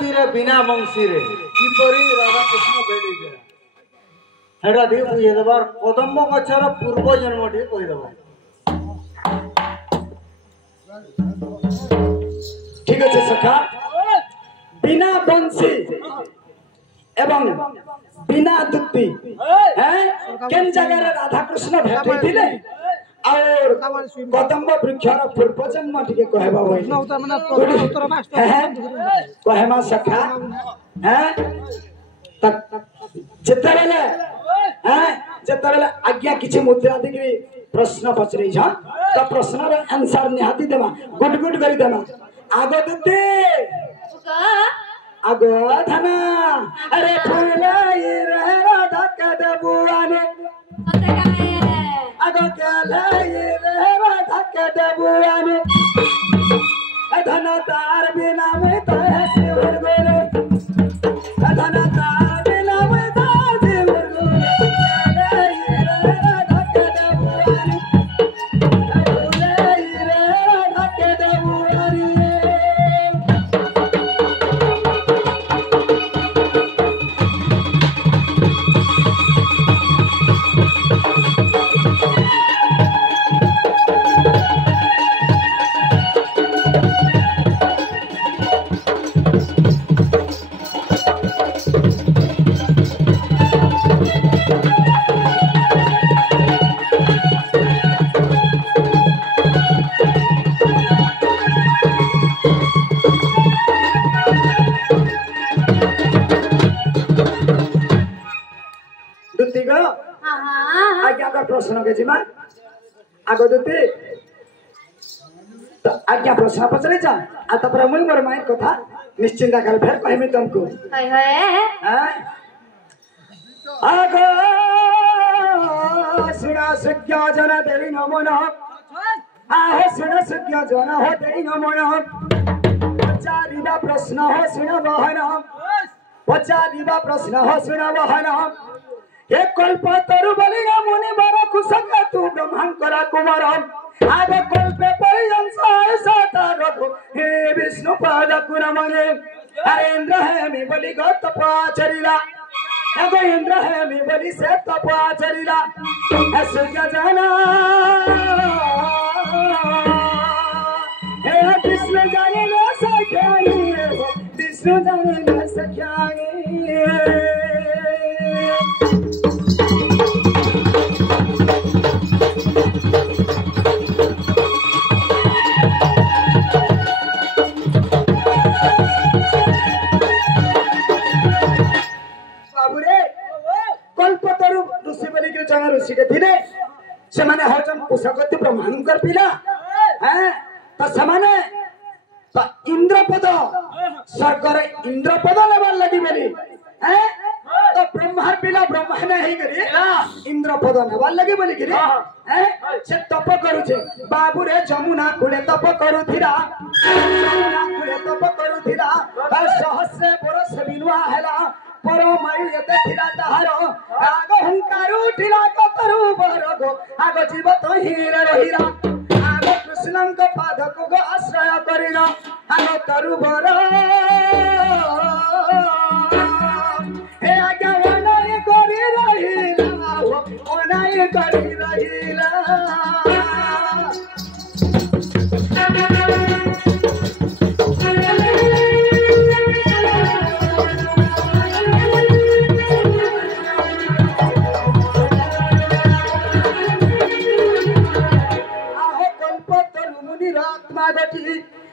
नदी बिना बंशी रे किपरि राधा कृष्ण भेटी गया हेडा दी ये दबार कदम्ब गछर पूर्व जन्म टी कहि दबा ठीक है सखा बिना बंशी एवं बिना दुत्ती हैं केन जगह रे राधा कृष्ण भेटै थिले और कदम्ब वृक्षर पूर्व जन्म टिके कहबा होई कहमा सखा हैं जेतबेले जेतबेले आज्ञा किछि मुद्रा दिगरी प्रश्न पचरै छ त प्रश्न रे आंसर निहाती देमा गुड गुड करी देमा आगो दुत्ती आगो धना अरे फूलाई रे राधा कदबुआने आगो केलाई रे राधा कदबुआने धना तार बिना में तो है शिवर गोरे धना तार बिना में तो शिवर गोरे केलाई रे राधा कदबुआने फूलाई रे राधा कदबुआने प्रश्न के जिमा आगो दुती तो आज्ञा प्रश्न पचरे जा आ तपर मुई मोर माई कथा निश्चिंत कर फेर कहमी तुमको हाय हाय आगो सुना सज्ञा जन देवी नमो नमः आहे सुना सज्ञा जन हो देवी नमो नमः चारिदा प्रश्न हो सुना बहन पचारिदा प्रश्न हो सुना बहन एक कल्प तरु बलिया मुनि बर कुसंग तू ब्रह्मांकरा कुमार आग कल्पे परिजंसाय साता रघु हे विष्णु पाद कुरमने अरे इंद्र है मी बलि गत पाचरिला अगो इंद्र है मी बलि से तपाचरिला सूर्य जाना हे विष्णु जाने न सख्यानी विष्णु जाने न सख्यानी कल्पतरु ऋषि बलि के जन ऋषि के थिले से माने हरजन कुशगति ब्रह्मांकर पिला हैं त समाने त इंद्रपद स्वर्ग रे इंद्रपद लेवल लगी बली हैं तो ब्रह्मार पिला ब्रह्मा ने ही करी इंद्रपद लेवल लगी बली गिरी हैं से तप करू छे बाबू रे जमुना कुले तप करू थिरा जमुना कुले तप करू थिरा सहस्र बरस बिनुआ हला परो माई यते थिरा ताहारो आगो हंकार उठिला कतरु बरगो आगो जीव तो हीर रहिरा आगो कृष्णंक पादक गो आश्रय करिना आगो तरु बर हे आज्ञा वनाय करि रहिला वनाय करि रहिला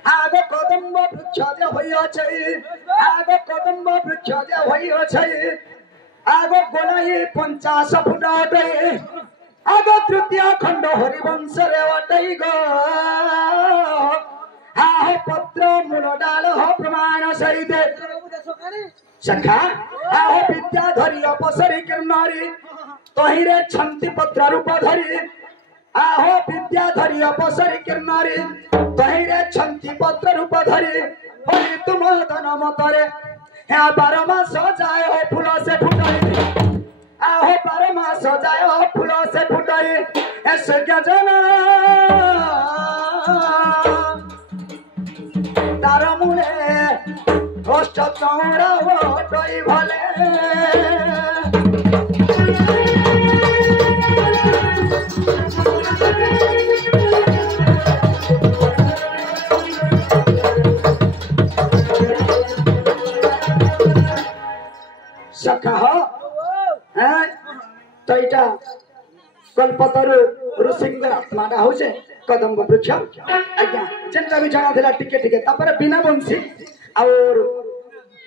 आगो कदम्ब वृक्ष जे होइयो छै आगो कदम्ब वृक्ष जे होइयो छै आगो गोलाई 50 फुट अटै आगो तृतीय खंड हरिवंश रे अटै गो आहो पत्र मूल डाल हो प्रमाण सहित सखा आहो विद्या धरि अपसरी किरनारी तहिरे छंति पत्र रूप धरि आहो विद्या धरि अपसरी किरनारी तहिरे छंति पत्र रूप धरि हरि तुम धन मतरे हे 12 मास जाय हो फूल से फुटाई आहो 12 मास जाय हो फूल से फुटाई ऐसे क्या जना तार मुले কষ্ট তোমরা ওটাই ভলে सखा हो तो इटा कल्पतरु ऋषिंगर आत्माटा हो से कदम्ब वृक्ष आज्ञा जेनका भी जणा थिला टिके टिके तापर बिना बंसी और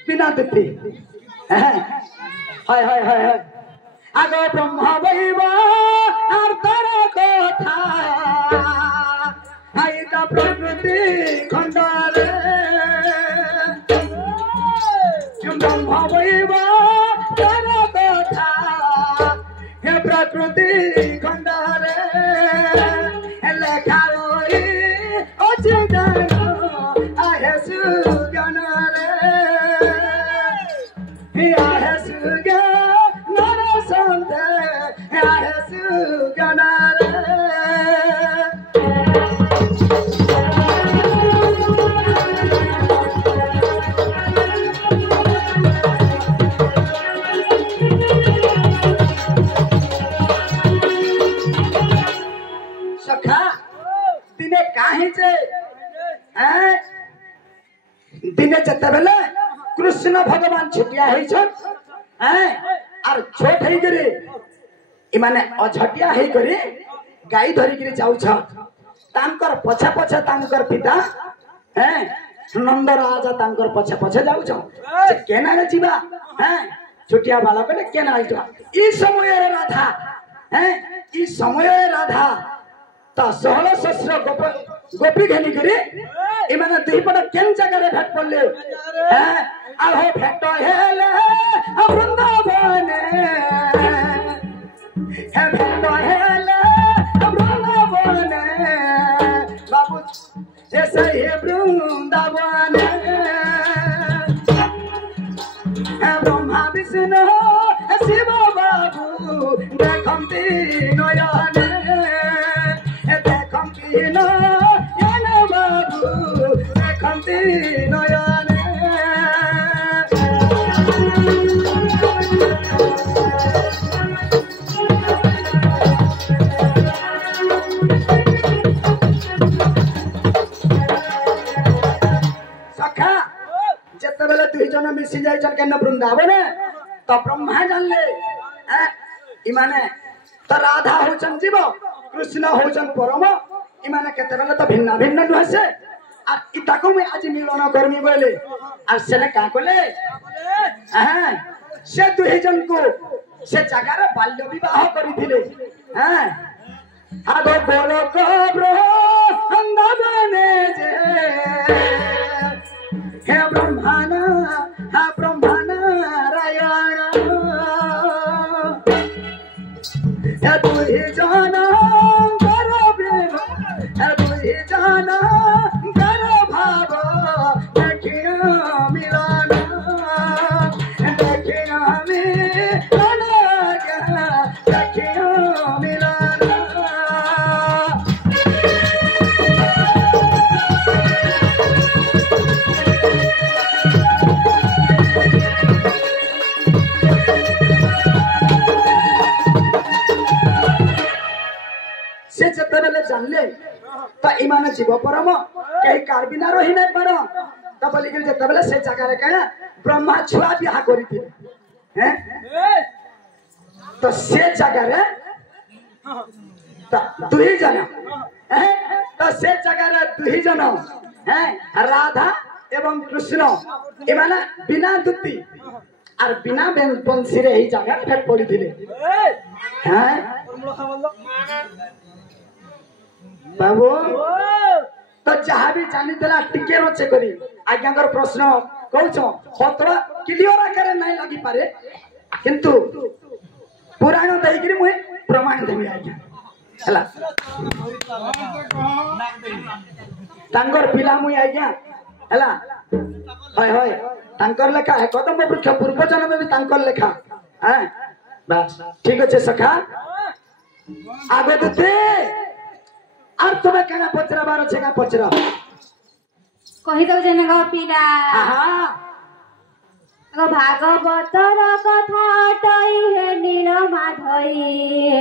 बिना दिति हाय हाय हाय हाय आगो ब्रह्मा वैवा आर तारा कथा आइता प्रकृति खंडाले ब्रह्मा वैवा तारा कथा हे प्रकृति खंडाले लेखा होई अचिंतन आहे सुगनाले हे आहे सुगन नरसंत आहे सुगनाले दिने काहे जे दिने जते बेले कृष्ण भगवान छुटिया है आर छोट है करे इमाने अझटिया है करे गाई धरी करे जाउ छ तांकर पछे पछे तांकर पिता नंद राजा तांकर पछे पछे जाउ छ से केना रे जीवा छुटिया बालक ने केना आइतो ई समय रे राधा ई समय रे राधा ता 16 सहस्र गोपी घेनी करी इमाने दुईपट केन जगह भेट पड़ले आहो भेट हेले वृंदावन हे भेट हेले वृंदावन बाबू जैसे हे वृंदावन ब्रह्मा विष्णु शिव बाबू देखंती नयन बाबू देखंती नयन सखा जते बेले दुई जन मिसी जाय छन केन वृंदावन तो ब्रह्मा जानले इमाने तो राधा होचन जीव कृष्ण होचन परम इमाने केते बेले तो भिन्न भिन्न नुहसे आ इताको में आज मिलन करमी बोले आ सेने का कोले से दुई जन को से जगह रे बाल्य विवाह करिथिले आगो बोलो कब्रो अंदबने जे हे ब्रह्माना रायण हे दुई जाना करो प्रेम हे दुई जाना करो भाव देखिया मिलन देखिया मिलन से जते बेले जानले तो इमाने जीव परम कहीं कार बिना रही नहीं पार तो बोली कि जते बेले से जगह रे कहे ब्रह्मा छुआ बियाह करिथिले हैं तो से जगह रे तो दुई जन हैं तो से जगह रे दुई जन हैं राधा एवं कृष्ण इमाने बिना दुती और बिना बंसी रे ही जगह भेट पड़िथिले हैं बाबू तो जहाँ भी जानी देला टिके रचे करी आज्ञाकर प्रश्न कहछ हतरा क्लियर आकारे नहीं लगी पारे किंतु पुराण देइकरी मुहे प्रमाण देबी आज्ञा हला तांगर पिला मुई आज्ञा हला होय होय तांकर लेखा है कदम वृक्ष पूर्व जन्म में तांकर लेखा हैं बस ठीक अछि सखा आगे दते और तुम्हें कहना पचरा बारो छेगा पचरा कहि दो जने गो पीला आहा भागवतर कथा अटई हे नील माधई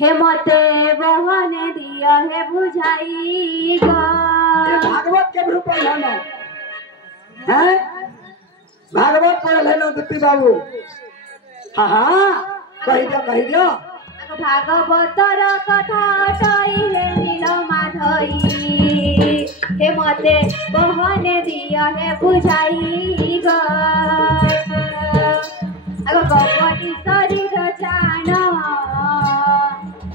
हे मते बहने दिया हे बुझाई ये भागवत के रूप में है भागवत पढ़ल है ना दीप्ति बाबू हाँ हाँ कही दियो भागवतर कथा अटई हे नील माधई हे मते बहने दिया हे बुझाई गपटी शरीर जान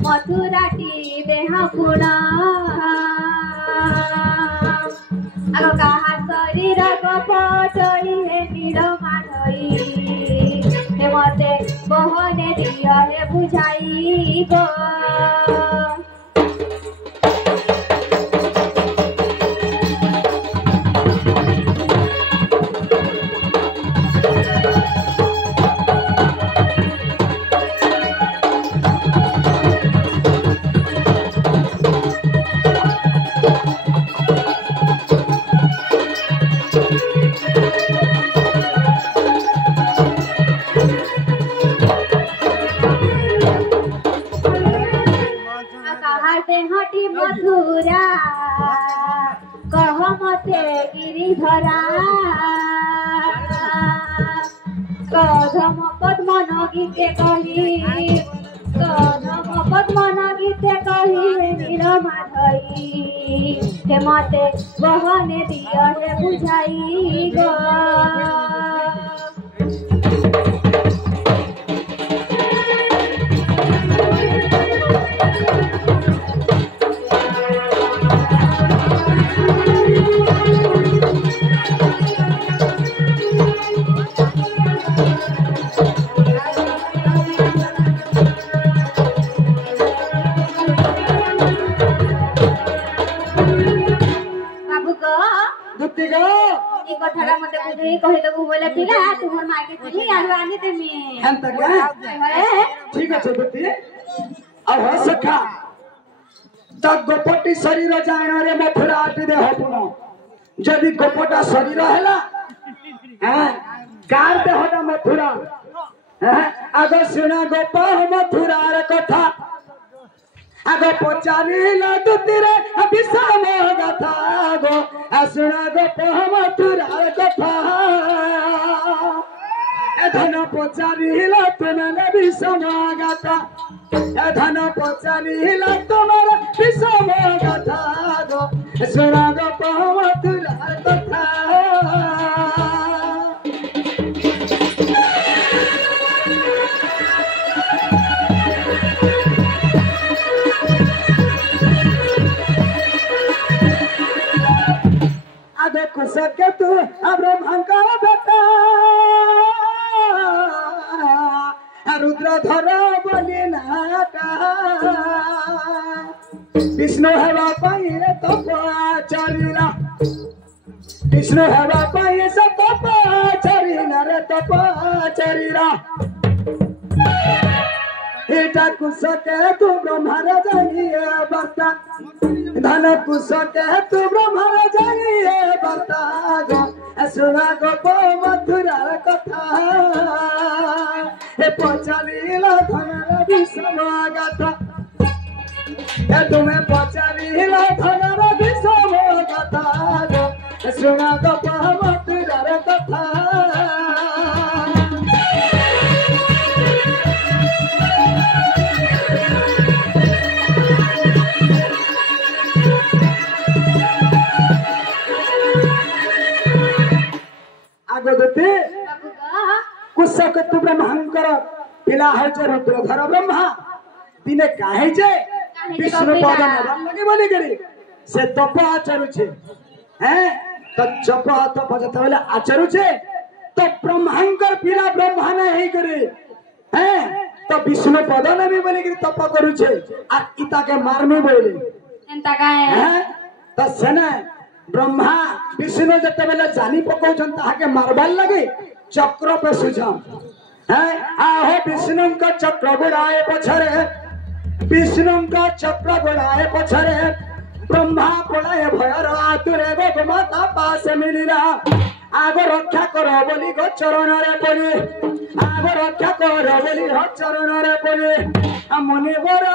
मथुराटी देह गुण कहा शरीर गपटई हे नील माधई हे मते बहने दिया हे बुझाई गो हटी मथुरा कह मते गिरिधरा कदम पद्मन गीते कही कदम पद्मन गीते कही नील माधई हे मते बहने दिया हे बुझाई गो कथाटा मते बुझई कहि दबु बोले पिला तुमर मां के चिन्ही आलू आनी तेमी हम तक ठीक है दीप्ति अब हो सखा तक गोपटी शरीर जान रे मथुरा आटी दे हपुन जदि गोपटा शरीर हैला हां कार दे होता मथुरा हां आगो सुना गोप मथुरा रे कथा आगो पचारिला दुतिरे अभिषम गाथा गो असुना गोप मथुरा रे कथा धन पचारिला तुमने विषम गाथा धन पचारिला तुम्हारा विषम गाथा गो सुना गोप मथुरा रे कथा आगे कुसके तू ब्रह्मंकर बेटा रुद्रधर बोली नाटा विष्णु हेवा पाई तपचारिला विष्णु हेवा पाई से तपचारिला रे तपचारिला एटा कुसके तू ब्रह्मर जाइए बता धन कुसके तू ब्रह्मर जाइए बता गो सुना गोप मथुरा कथा हे पचारिला धन विषम गाथा हे तुम्हें पचारिला धन विषम गाथा गो सुना गोप मथुरा कथा आगोदते कुसक तु ब्रह्मंकर पिला है जे रुद्रधर ब्रह्मा दिने काहे जे विष्णु पद नबल लगे बोली करी से तप आचरु छे हैं तो जप तप जतबेले आचरु छे तो ब्रह्मंकर पिला ब्रह्मा ने हे करे हैं तो विष्णु पद नबी बोली करी तप करू छे आ इता के मारने बोले एंता काहे हैं तो सेना ब्रह्मा विष्णु जतबेले जानी पकाउछन ताके मारबाल लगे चक्र पे सुझाम हैं आहो विष्णु का चक्र गुड़ाए पछरे विष्णु का चक्र गुड़ाए पछरे ब्रह्मा पड़ाए भयर आतुरे गो माता पास मिलिरा आग रक्षा कर बोली गो चरण रे पड़े आग रक्षा कर बोली हो चरण रे पड़े मुनि बर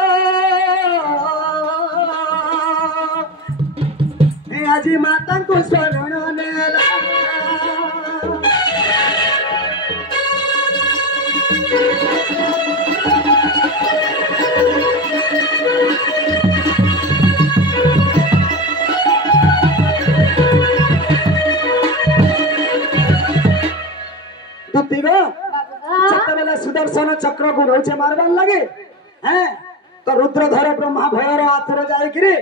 आज माता को शरण नेला बाबा सुदर्शन चक्र को ढौचे मारबार लगे हैं तो रुद्रधर ब्रह्मा भयर हाथरे जाइकिरी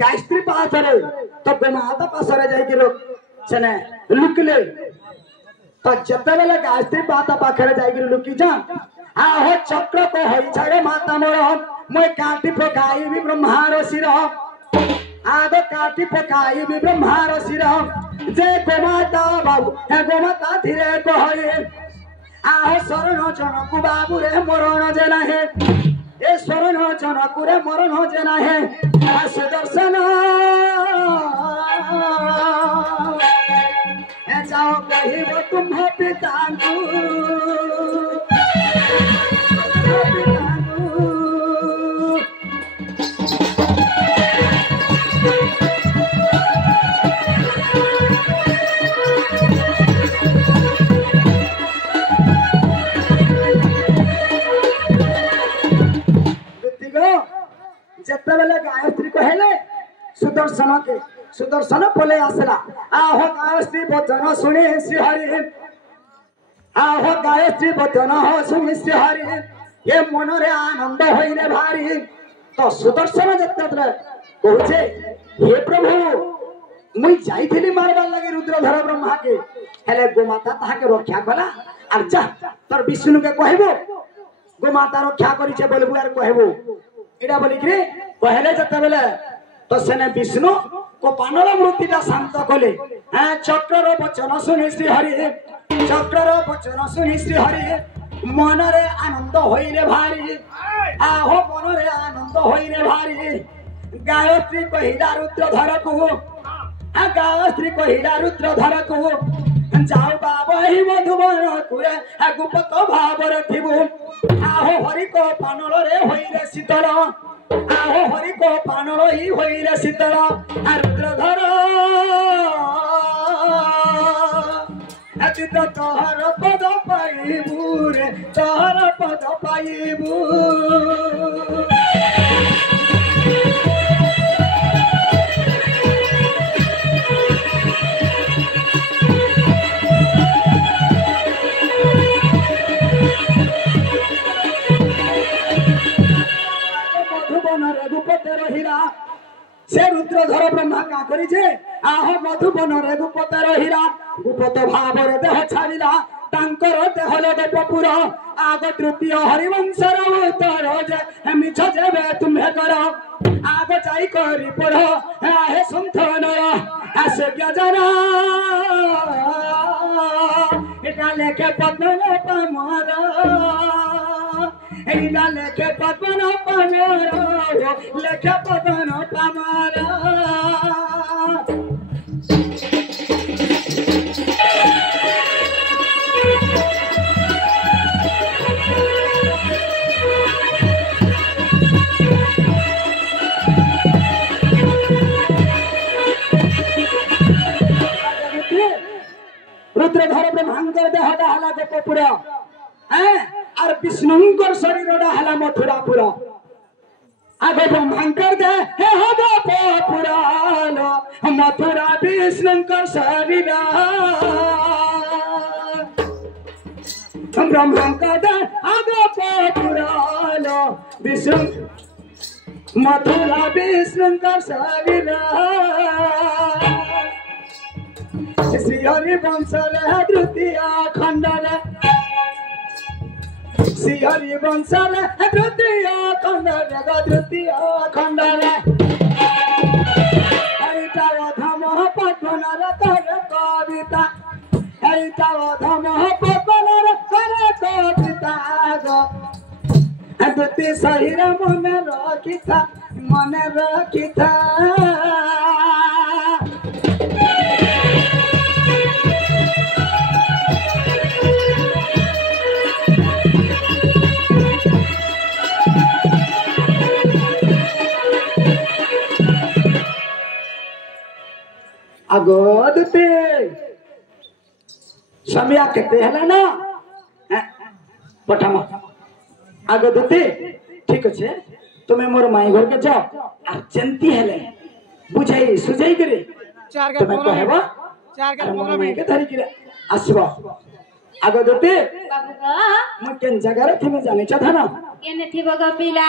गायत्री पाथरे तो ब्रह्माता पासरे जाइकिरो सेने लुकले तो जतबेले गायत्री पाता पाखरे जाइकिरी लुकी जा आ हो चक्र को होई छाड़े माता मोर मैं काटी पकाई भी ब्रह्मार शिर आग काटी पकाई भी ब्रह्मार शिर जे गोमाता बाबू हे गोमाता धीरे कहे आह शरण जनकु बाबू रे मरण जे नाहे ए शरण जनकु रे मरण जे नाहे सुदर्शन ए जाओ कहिब तुम पितांकु जतबेले गायत्री कहले सुदर्शन पले आसला आहो गायत्री वचन सुनी श्रीहरि आहो गायत्री वचन सुनी श्रीहरि ये मन रे आनंद होइले भारी तो सुदर्शन जतबेले कहूचे हे प्रभु मुई जाइथिली मारबार लागि रुद्रधर ब्रह्मा के हेले गोमाता ताके रक्षा कला आर जा तोर विष्णु के कहबो गोमाता रक्षा करिছে बोलबु आर कहबो एडा बोली कि पहले जतबेले तो सेने विष्णु को पानल मृत्युटा शांत कले हाँ चक्रर वचन सुनी श्रीहरि चक्रर वचन सुनी श्रीहरि मन रे आनंद होइले भारी आहो मन रे आनंद होइले भारी गायत्री कहिला रुद्रधर को गायत्री कहिला रुद्रधर को जाओ बाबा ही मधुबन कुरे गुप्त भावर थिबु आहो हरि को पानल रे होइले शीतल आहो हरि को पानल ही होइले शीतल रुद्रधर अतीत तोहर पद पाइबु रे तोहर पद पाइबु से रुद्रधर ब्रह्मा का करिছে आह मधुबन रे गुप्तर हीरा गुप्त भाव रे देह छाड़िला तांकर देह लगे पपुर आग तृतीय हरिवंशर उत्तर जे मिछ जेबे तुम्हे कर आग जाई करी पढ़ आहे संथन आसे ज्ञाना एटा लेखे पद्मन पामर एटा लेखे पद्मन पामर लेखे पद्मन पामर रुद्रधर ब्रह्मांकर देह डाला गोपपुर और विष्णुंकर शरीर डाला मथुरापुर आगे ब्रह्मांकर दे हे गोपपुर मथुरा विष्णुंकर शरीर ब्रह्मांकर दे आगे गोपपुर विष्णु मथुरा विष्णुंकर शरीर श्रीहरि वंशल तृतीय खंडल श्रीहरि वंशल तृतीय खंडल तृतीय खंडल धम पद्मनर कर कविता धम पद्मनर कर कविता द्वितीय शरीर मन रखिता ଆଗୋଦତେ ସମୟା କେତେ ହେଲା ନା ପଠାମ ଆଗୋଦତେ ଠିକ ଅଛି ତୁମେ ମୋର ମାଇଁ ଘରକେ ଯାଅ আর ଯେମିତି ହେଲେ ବୁଝାଇ ସୁଝାଇ କରି ତୁମେ କହିବ ମୋର ମାଇଁକେ ଧରିକିରି ଆସିବ ଆଗୋଦତେ बाबू का ମୁଁ କେନ୍ ଜାଗାରେ ଥିମି ଜାଣିଛ ଧନ केने थिबो गो पिला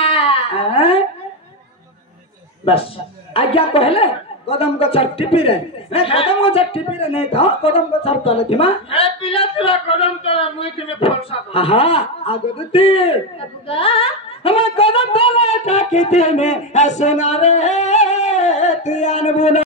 बस आज्ञा कहले कदम गछर टिपिरे कदम गछर टिपिरे नहीं था कदम गछर तले थिमा ए पिला तुला कदम तला मुई तिमे फलसा आहा आगोदती बाबू का हम कदम तले टाकी थे में सुना रे तू अनबुना